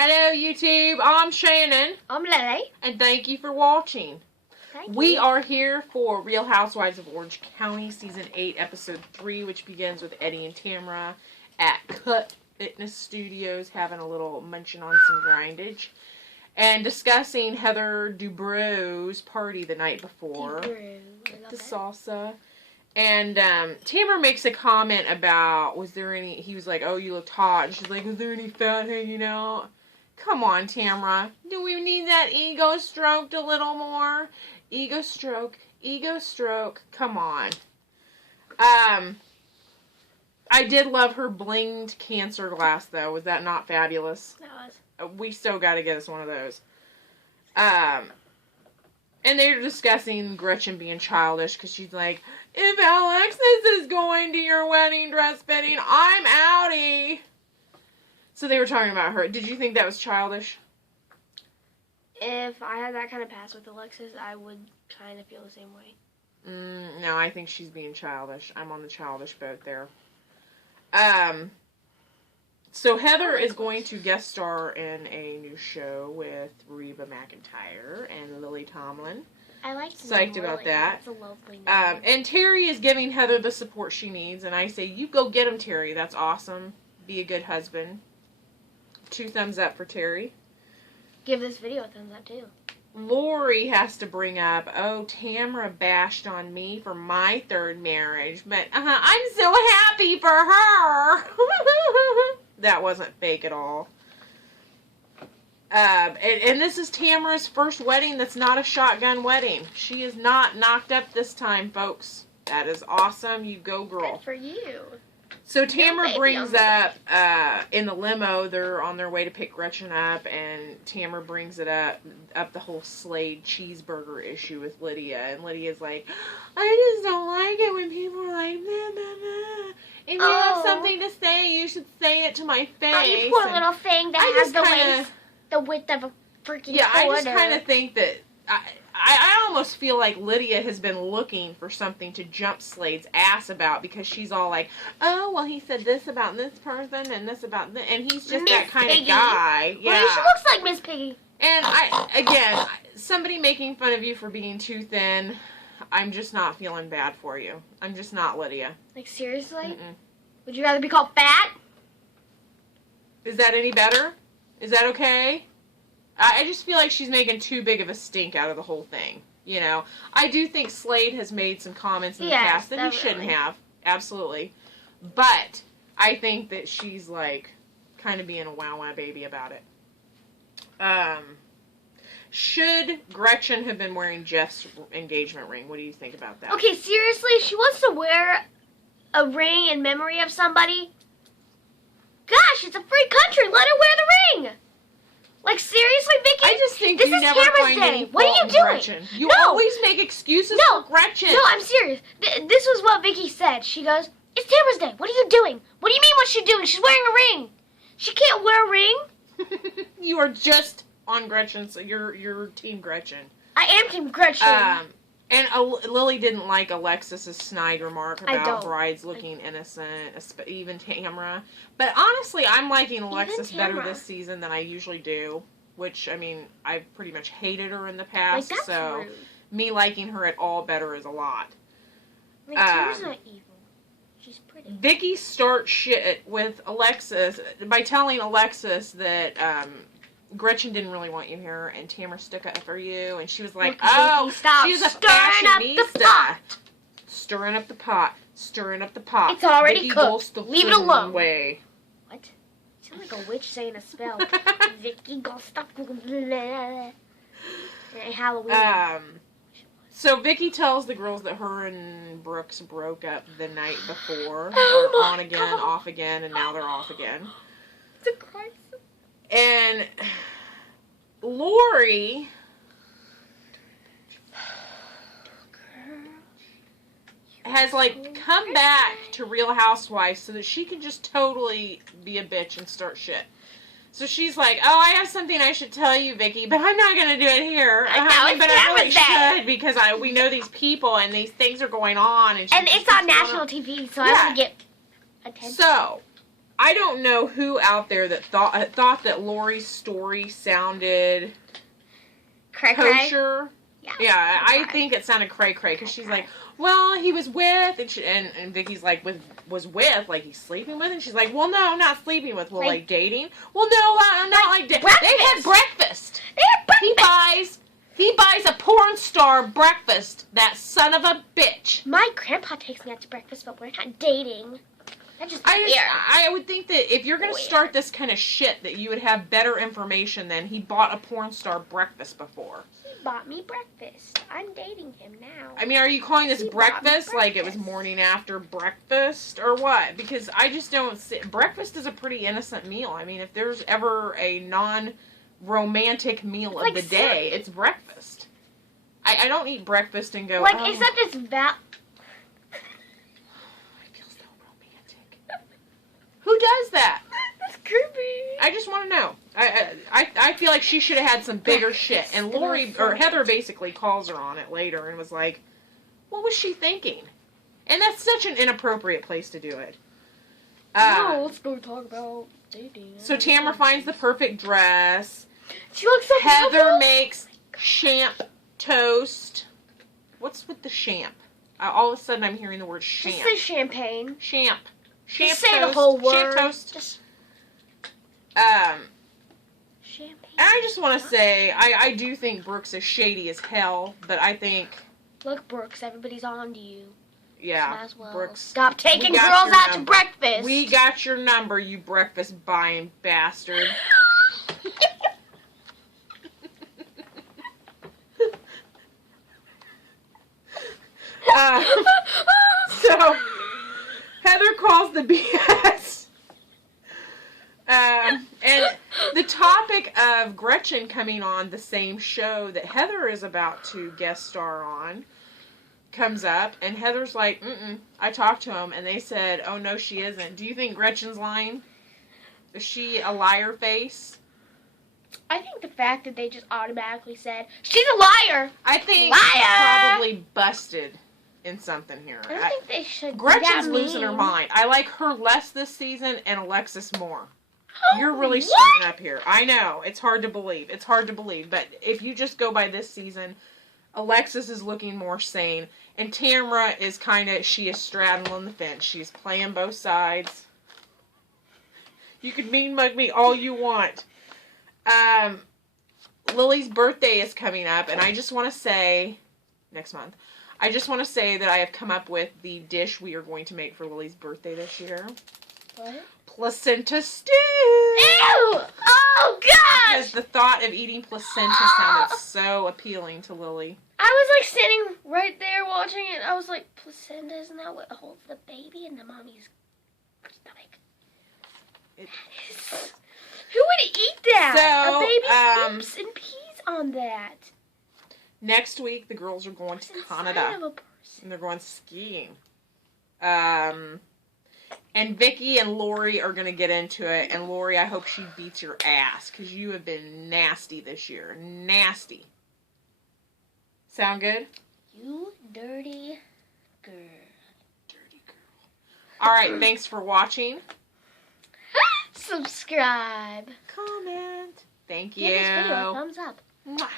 Hello YouTube, I'm Shannon. I'm Lily. And thank you for watching. We are here for Real Housewives of Orange County Season 8, Episode 3, which begins with Eddie and Tamra at Cut Fitness Studios having a little munching on some grindage and discussing Heather Dubrow's party the night before. The salsa. And Tamra makes a comment about, he was like, oh, you looked hot. And she's like, is there any fat hanging out? Come on, Tamra. Do we need that ego stroked a little more? Ego stroke. Ego stroke. Come on. I did love her blinged cancer glass, though. Was that not fabulous? That was. We still got to get us one of those. And they're discussing Gretchen being childish because she's like, if Alexis is going to your wedding dress fitting, I'm outie. So they were talking about her. Did you think that was childish? If I had that kind of past with Alexis, I would kind of feel the same way. No, I think she's being childish. I'm on the childish boat there. So Heather is going to guest star in a new show with Reba McEntire and Lily Tomlin. I like psyched about that. That's a lovely name. And Terry is giving Heather the support she needs, and I say, you go get him, Terry. That's awesome. Be a good husband. 2 thumbs up for Terry. Give this video a thumbs up, too. Lori has to bring up, oh, Tamra bashed on me for my 3rd marriage, but I'm so happy for her. That wasn't fake at all. And this is Tamra's first wedding that's not a shotgun wedding. She is not knocked up this time, folks. That is awesome. You go, girl. Good for you. So Tamra brings up, in the limo, they're on their way to pick Gretchen up, and Tamra brings it up the whole Slade cheeseburger issue with Lydia, and Lydia's like, I just don't like it when people are like, nah, nah, nah. If you have something to say, you should say it to my face. Oh, you poor little thing that has the width of a freaking quarter. I just kind of think that, I almost feel like Lydia has been looking for something to jump Slade's ass about because she's all like, oh, well, he said this about this person and this about this, and he's just that kind of guy. Yeah. Well, she looks like Miss Piggy. And somebody making fun of you for being too thin, I'm just not feeling bad for you. I'm just not, Lydia. Like, seriously? Would you rather be called fat? Is that any better? Is that okay? I just feel like she's making too big of a stink out of the whole thing. You know, I do think Slade has made some comments in the past that he shouldn't have. Absolutely. But I think that she's like kind of being a wow baby about it. Should Gretchen have been wearing Jeff's engagement ring? What do you think about that? Okay, seriously, she wants to wear a ring in memory of somebody. Gosh, it's a free country. Let her wear the ring. Like, seriously, Vicky? I just think this you is never Tamra's find day. any What fault are you in doing? Gretchen. You always make excuses for Gretchen. No, I'm serious. This was what Vicky said. She goes, it's Tamra's day. What are you doing? What do you mean what's she doing? She's wearing a ring. She can't wear a ring. You are just on Gretchen, so you're Team Gretchen. I am Team Gretchen. And Lily didn't like Alexis's snide remark about brides looking innocent, even Tamra. But honestly, I'm liking Alexis better this season than I usually do. Which, I mean, I've pretty much hated her in the past. Like, that's so rude. Me liking her at all better is a lot. Like, Tamra's not evil. She's pretty. Vicky starts shit with Alexis by telling Alexis that Gretchen didn't really want you here, and Tamra stuck up for you, and she was like, oh, she's a fashionista. Stirring up the pot. Stirring up the pot. It's already Vicky cooked. Leave it alone. Way. What? You sound like a witch saying a spell. Vicky, go stop. Halloween. So Vicky tells the girls that her and Brooks broke up the night before. Oh they're on again, off again, and now they're off again. It's a crisis. And Lori has like come back to Real Housewives so that she can just totally be a bitch and start shit. So she's like, oh, I have something I should tell you, Vicky, but I'm not going to do it here. But I really should because we know these people and these things are going on. And it's on national TV, so I want to get attention. So, I don't know who out there that thought that Lori's story sounded kosher. Yeah, I think it sounded cray-cray because she's like, well, he was with, and Vicky's like, was with, like he's sleeping with, and she's like, well, no, not sleeping with, well, like dating. Well, no, not like dating. They had breakfast. He buys a porn star breakfast. That son of a bitch. My grandpa takes me out to breakfast, but we're not dating. That's just weird. I would think that if you're going to start this kind of shit, that you would have better information than he bought a porn star breakfast before. He bought me breakfast. I'm dating him now. I mean, are you calling this breakfast like it was morning after breakfast or what? Because I just don't see... Breakfast is a pretty innocent meal. I mean, if there's ever a non-romantic meal of the day, it's breakfast. I don't eat breakfast and go... Like, except it's Who does that? That's creepy. I just want to know. I feel like she should have had some bigger shit. And Heather basically calls her on it later and was like, what was she thinking? And that's such an inappropriate place to do it. No, let's go talk about dating. So Tamara finds the perfect dress. She looks so Heather beautiful. makes champ toast. What's with the champ? All of a sudden I'm hearing the word champ. Just say champagne. Champ. Just say the whole word. Champ toast. Just... Champagne. And I just want to say, I do think Brooks is shady as hell, but I think... Look, Brooks, everybody's on to you. Yeah, Might as well. Brooks. Stop taking girls out to breakfast. We got your number, you breakfast buying bastard. So, Heather calls the BS. And the topic of Gretchen coming on the same show that Heather is about to guest star on comes up, and Heather's like, I talked to him, and they said, oh, no, she isn't. Do you think Gretchen's lying? Is she a liar face? I think the fact that they just automatically said, she's a liar. I think liar! Probably busted in something here. I don't think they should. Gretchen's losing her mind. I like her less this season and Alexis more. You're really What? screwing up here. I know. It's hard to believe. It's hard to believe. But if you just go by this season, Alexis is looking more sane. And Tamara is she is straddling the fence. She's playing both sides. You can mean mug me all you want. Lily's birthday is coming up, and I just want to say, next month, I just want to say that I have come up with the dish we are going to make for Lily's birthday this year. What? Placenta stew! Ew! Oh, gosh! Because the thought of eating placenta sounded so appealing to Lily. I was like sitting right there watching it. I was like, placenta, isn't that what holds the baby in the mommy's stomach? Who would eat that? So, a baby's poops and peas on that. Next week, the girls are going to Canada. And they're going skiing. And Vicky and Lori are going to get into it. And Lori, I hope she beats your ass. Because you have been nasty this year. Nasty. Sound good? You dirty girl. Dirty girl. Alright, thanks for watching. Subscribe. Comment. Thank you. Give this video a thumbs up. Mwah.